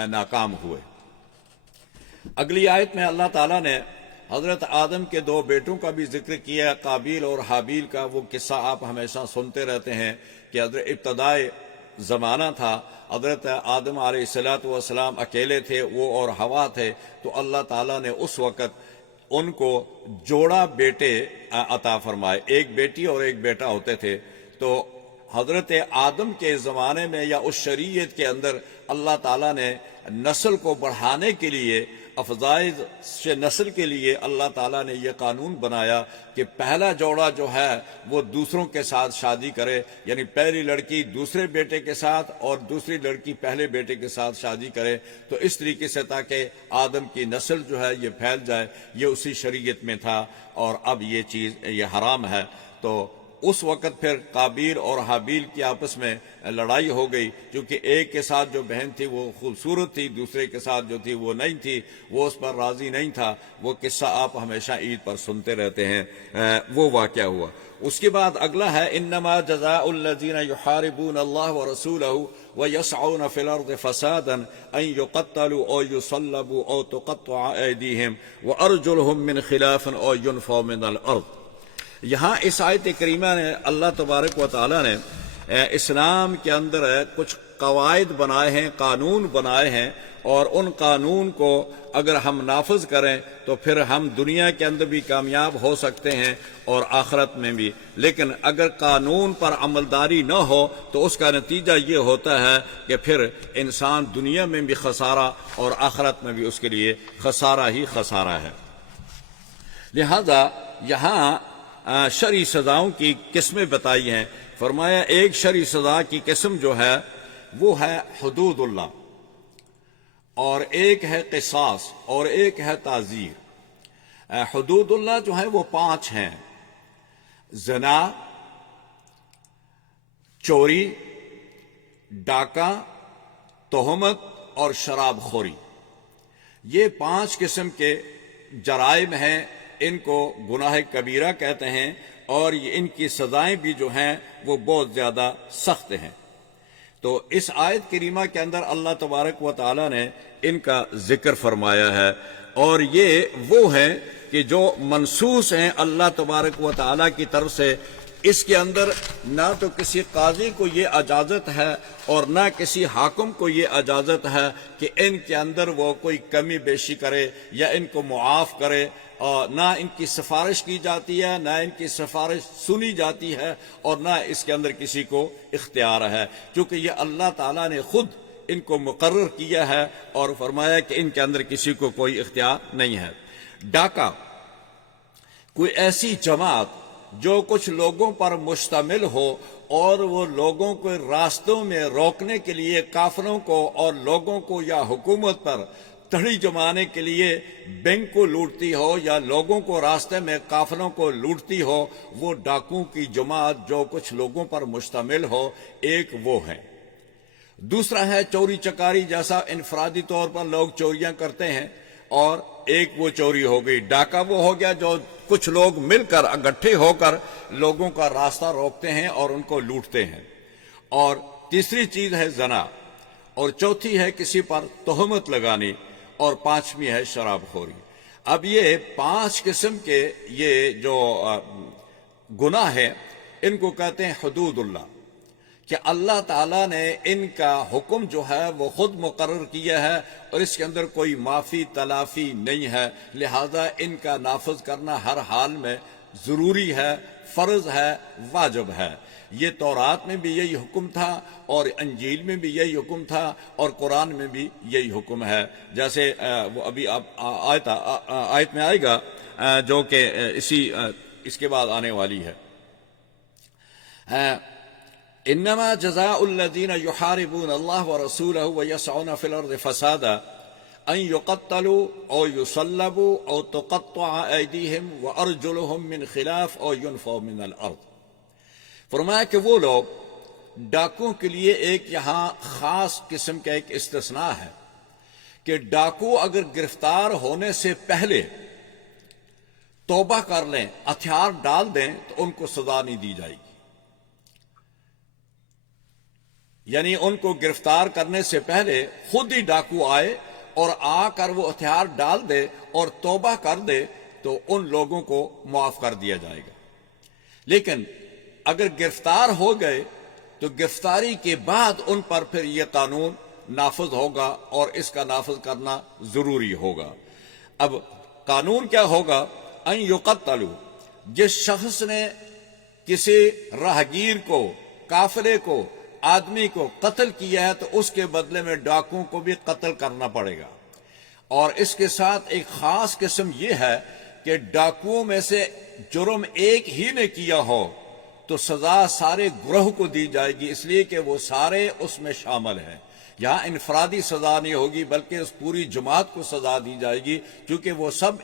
ناکام ہوئے۔ اگلی آیت میں اللہ تعالیٰ نے حضرت آدم کے 2 بیٹوں کا بھی ذکر کیا، قابیل اور حابیل کا۔ وہ قصہ آپ ہمیشہ سنتے رہتے ہیں کہ حضرت ابتدائے زمانہ تھا، حضرت آدم علیہ السلام اکیلے تھے، وہ اور حوا تھے، تو اللہ تعالیٰ نے اس وقت ان کو جوڑا بیٹے عطا فرمائے، ایک بیٹی اور ایک بیٹا ہوتے تھے۔ تو حضرت آدم کے زمانے میں یا اس شریعت کے اندر اللہ تعالیٰ نے نسل کو بڑھانے کے لیے، افزائش نسل کے لیے اللہ تعالیٰ نے یہ قانون بنایا کہ پہلا جوڑا جو ہے وہ دوسروں کے ساتھ شادی کرے، یعنی پہلی لڑکی دوسرے بیٹے کے ساتھ اور دوسری لڑکی پہلے بیٹے کے ساتھ شادی کرے، تو اس طریقے سے تاکہ آدم کی نسل جو ہے یہ پھیل جائے۔ یہ اسی شریعت میں تھا، اور اب یہ چیز یہ حرام ہے۔ تو اس وقت پھر قابیل اور حابیل کی آپس میں لڑائی ہو گئی، کیونکہ ایک کے ساتھ جو بہن تھی وہ خوبصورت تھی، دوسرے کے ساتھ جو تھی وہ نہیں تھی، وہ اس پر راضی نہیں تھا۔ وہ قصہ آپ ہمیشہ عید پر سنتے رہتے ہیں، وہ واقعہ ہوا۔ اس کے بعد اگلا ہے انما جزاء الذین یحاربون اللہ ورسولہ ویسعون فی الارض فسادا ان یقتلوا او یصلبوا او تقطع ایدیہم وارجلہم من خلاف او ینفوا من الارض۔ یہاں اس آیت کریمہ نے اللہ تبارک و تعالیٰ نے اسلام کے اندر کچھ قواعد بنائے ہیں، قانون بنائے ہیں، اور ان قانون کو اگر ہم نافذ کریں تو پھر ہم دنیا کے اندر بھی کامیاب ہو سکتے ہیں اور آخرت میں بھی۔ لیکن اگر قانون پر عملداری نہ ہو تو اس کا نتیجہ یہ ہوتا ہے کہ پھر انسان دنیا میں بھی خسارہ اور آخرت میں بھی اس کے لیے خسارہ ہی خسارہ ہے۔ لہذا یہاں شرعی سزاؤں کی قسمیں بتائی ہیں. فرمایا ایک شرعی سزا کی قسم جو ہے وہ ہے حدود اللہ، اور ایک ہے قصاص، اور ایک ہے تعزیر. حدود اللہ جو ہے وہ 5 ہیں: زنا، چوری، ڈاکہ، تہمت اور شراب خوری. یہ 5 قسم کے جرائم ہیں، ان کو گناہ کبیرہ کہتے ہیں، اور ان کی سزائیں بھی جو ہیں وہ بہت زیادہ سخت ہیں. تو اس آیت کریمہ کے اندر اللہ تبارک و تعالی نے ان کا ذکر فرمایا ہے، اور یہ وہ ہیں کہ جو منصوص ہیں اللہ تبارک و تعالی کی طرف سے. اس کے اندر نہ تو کسی قاضی کو یہ اجازت ہے اور نہ کسی حاکم کو یہ اجازت ہے کہ ان کے اندر وہ کوئی کمی بیشی کرے یا ان کو معاف کرے، اور نہ ان کی سفارش کی جاتی ہے، نہ ان کی سفارش سنی جاتی ہے، اور نہ اس کے اندر کسی کو اختیار ہے، کیونکہ یہ اللہ تعالیٰ نے خود ان کو مقرر کیا ہے اور فرمایا کہ ان کے اندر کسی کو کوئی اختیار نہیں ہے. ڈاکہ کوئی ایسی جماعت جو کچھ لوگوں پر مشتمل ہو اور وہ لوگوں کو راستوں میں روکنے کے لیے کافروں کو اور لوگوں کو یا حکومت پر تڑی جمانے کے لیے بینک کو لوٹتی ہو یا لوگوں کو راستے میں قافلوں کو لوٹتی ہو، وہ ڈاکوں کی جماعت جو کچھ لوگوں پر مشتمل ہو، ایک وہ ہے. دوسرا ہے چوری چکاری، جیسا انفرادی طور پر لوگ چوریاں کرتے ہیں، اور ایک وہ چوری ہو گئی. ڈاکہ وہ ہو گیا جو کچھ لوگ مل کر اکٹھے ہو کر لوگوں کا راستہ روکتے ہیں اور ان کو لوٹتے ہیں. اور تیسری چیز ہے زنا، اور چوتھی ہے کسی پر تہمت لگانی، اور 5ویں ہے شراب خوری. اب یہ 5 قسم کے یہ جو گناہ ہیں ان کو کہتے ہیں حدود اللہ، کہ اللہ تعالیٰ نے ان کا حکم جو ہے وہ خود مقرر کیا ہے اور اس کے اندر کوئی معافی تلافی نہیں ہے، لہذا ان کا نافذ کرنا ہر حال میں ضروری ہے، فرض ہے، واجب ہے. یہ تورات میں بھی یہی حکم تھا، اور انجیل میں بھی یہی حکم تھا، اور قرآن میں بھی یہی حکم ہے. جیسے وہ ابھی آیت میں آئے گا جو کہ اس کے بعد آنے والی ہے. انما جزاء الذين يحاربون الله ورسوله ويسعون في الارض فسادا ان يقتلوا او يصلبوا او تقطع ايديهم وارجلهم من خلاف او ينفوا من الارض. فرمایا کہ وہ لوگ، ڈاکوں کے لیے ایک یہاں خاص قسم کا ایک استثناء ہے کہ ڈاکو اگر گرفتار ہونے سے پہلے توبہ کر لیں، ہتھیار ڈال دیں، تو ان کو سزا نہیں دی جائے گی. یعنی ان کو گرفتار کرنے سے پہلے خود ہی ڈاکو آئے اور آ کر وہ ہتھیار ڈال دے اور توبہ کر دے تو ان لوگوں کو معاف کر دیا جائے گا. لیکن اگر گرفتار ہو گئے تو گرفتاری کے بعد ان پر پھر یہ قانون نافذ ہوگا اور اس کا نافذ کرنا ضروری ہوگا. اب قانون کیا ہوگا؟ ان یقتلوا، جس شخص نے کسی راہگیر کو، قافلے کو، آدمی کو قتل کیا ہے تو اس کے بدلے میں ڈاکوں کو بھی قتل کرنا پڑے گا. اور اس کے ساتھ ایک خاص قسم یہ ہے کہ ڈاکوؤں میں سے جرم ایک ہی نے کیا ہو تو سزا سارے گروہ کو دی جائے گی، اس لیے کہ وہ سارے اس میں شامل ہیں. یہاں انفرادی سزا نہیں ہوگی بلکہ اس پوری جماعت کو سزا دی جائے گی، کیونکہ وہ سب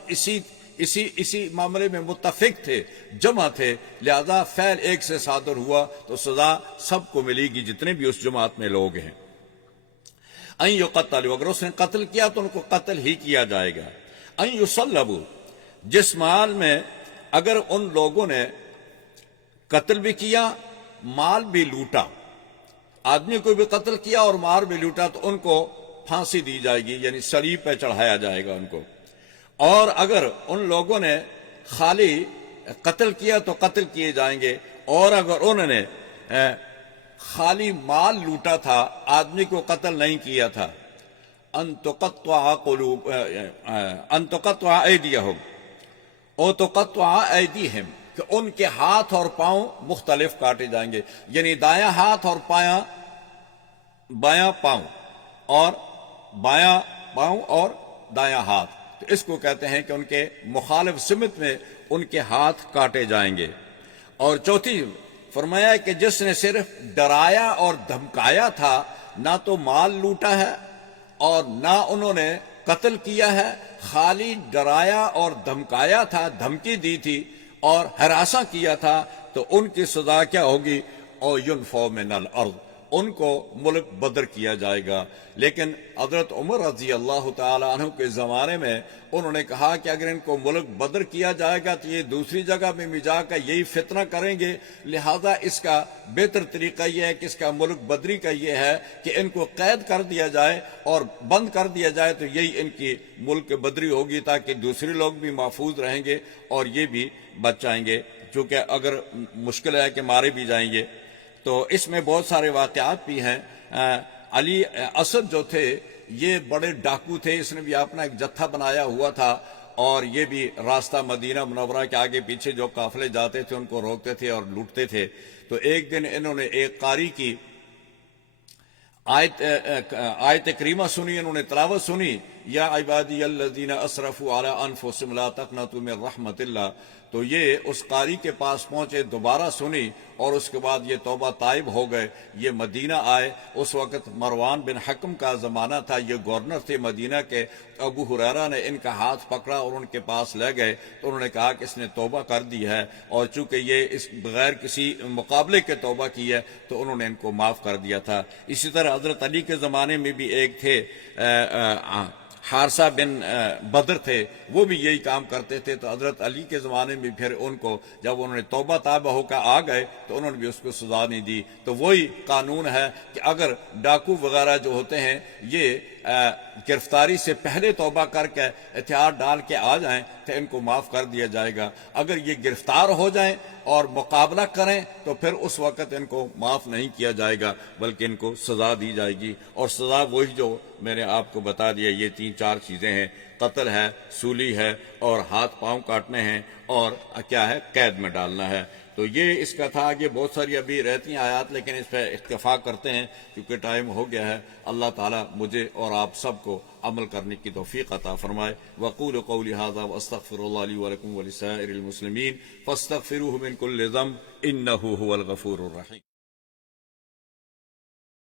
اسی معاملے میں متفق تھے، جمع تھے، لہذا فعل ایک سے صادر ہوا تو سزا سب کو ملے گی جتنے بھی اس جماعت میں لوگ ہیں. ان یقتلوا، اگر اس نے قتل کیا تو ان کو قتل ہی کیا جائے گا. ان یصلبوا، جس مال میں اگر ان لوگوں نے قتل بھی کیا، مال بھی لوٹا، آدمی کو بھی قتل کیا اور مال بھی لوٹا، تو ان کو پھانسی دی جائے گی، یعنی صلیب پہ چڑھایا جائے گا ان کو. اور اگر ان لوگوں نے خالی قتل کیا تو قتل کیے جائیں گے، اور اگر انہوں نے خالی مال لوٹا تھا، آدمی کو قتل نہیں کیا تھا، ان تقطع ایدیہم او تقطع ایدیہم، کہ ان کے ہاتھ اور پاؤں مختلف کاٹے جائیں گے. یعنی دایاں ہاتھ اور بایاں پاؤں، اور بایاں پاؤں اور دایاں ہاتھ، تو اس کو کہتے ہیں کہ ان کے مخالف سمت میں ان کے ہاتھ کاٹے جائیں گے۔ اور چوتھی فرمایا کہ جس نے صرف ڈرایا اور دھمکایا تھا، نہ تو مال لوٹا ہے اور نہ انہوں نے قتل کیا ہے، خالی ڈرایا اور دھمکایا تھا، دھمکی دی تھی اور ہراساں کیا تھا، تو ان کی سزا کیا ہوگی؟ او ینفو من الارض، ان کو ملک بدر کیا جائے گا۔ لیکن حضرت عمر رضی اللہ تعالی عنہ کے زمانے میں انہوں نے کہا کہ اگر ان کو ملک بدر کیا جائے گا تو یہ دوسری جگہ میں بھی جا کر یہی فتنہ کریں گے، لہذا اس کا بہتر طریقہ یہ ہے کہ اس کا ملک بدری کا یہ ہے کہ ان کو قید کر دیا جائے اور بند کر دیا جائے، تو یہی ان کی ملک بدری ہوگی، تاکہ دوسرے لوگ بھی محفوظ رہیں گے اور یہ بھی بچ جائیں گے، چونکہ اگر مشکل ہے کہ مارے بھی جائیں گے۔ تو اس میں بہت سارے واقعات بھی ہیں۔ علی اسد جو تھے یہ بڑے ڈاکو تھے، اس نے بھی اپنا ایک جتھا بنایا ہوا تھا اور یہ بھی راستہ مدینہ منورہ کے آگے پیچھے جو قافلے جاتے تھے ان کو روکتے تھے اور لوٹتے تھے۔ تو ایک دن انہوں نے ایک قاری کی آیت کریمہ سنی، انہوں نے تلاوت سنی، یا عبادی الذین اسرفوا علی انفسہم لا تقنطوا من رحمت اللہ، تو یہ اس قاری کے پاس پہنچے، دوبارہ سنی اور اس کے بعد یہ توبہ طائب ہو گئے، یہ مدینہ آئے۔ اس وقت مروان بن حکم کا زمانہ تھا، یہ گورنر تھے مدینہ کے۔ ابو ہریرہ نے ان کا ہاتھ پکڑا اور ان کے پاس لے گئے، تو انہوں نے کہا کہ اس نے توبہ کر دی ہے، اور چونکہ یہ اس بغیر کسی مقابلے کے توبہ کی ہے تو انہوں نے ان کو معاف کر دیا تھا۔ اسی طرح حضرت علی کے زمانے میں بھی ایک تھے حارثہ بن بدر تھے، وہ بھی یہی کام کرتے تھے، تو حضرت علی کے زمانے میں پھر ان کو جب انہوں نے توبہ طائبہ ہو کر آ گئے تو انہوں نے بھی اس کو سزا نہیں دی۔ تو وہی قانون ہے کہ اگر ڈاکو وغیرہ جو ہوتے ہیں یہ گرفتاری سے پہلے توبہ کر کے ہتھیار ڈال کے آ جائیں تو ان کو معاف کر دیا جائے گا، اگر یہ گرفتار ہو جائیں اور مقابلہ کریں تو پھر اس وقت ان کو معاف نہیں کیا جائے گا، بلکہ ان کو سزا دی جائے گی۔ اور سزا وہی جو میں نے آپ کو بتا دیا، یہ 3-4 چیزیں ہیں، قتل ہے، سولی ہے، اور ہاتھ پاؤں کاٹنے ہیں، اور کیا ہے، قید میں ڈالنا ہے۔ تو یہ اس کا تھا۔ آگے بہت ساری ابھی رہتی ہیں آیات، لیکن اس پہ اکتفا کرتے ہیں کیونکہ ٹائم ہو گیا ہے۔ اللہ تعالیٰ مجھے اور آپ سب کو عمل کرنے کی توفیق عطا فرمائے۔ وقول قولی ھذا واستغفر اللہ لی ولکم ولسائر المسلمین فاستغفروہ من کل ذنب انہ ھو الغفور الرحیم۔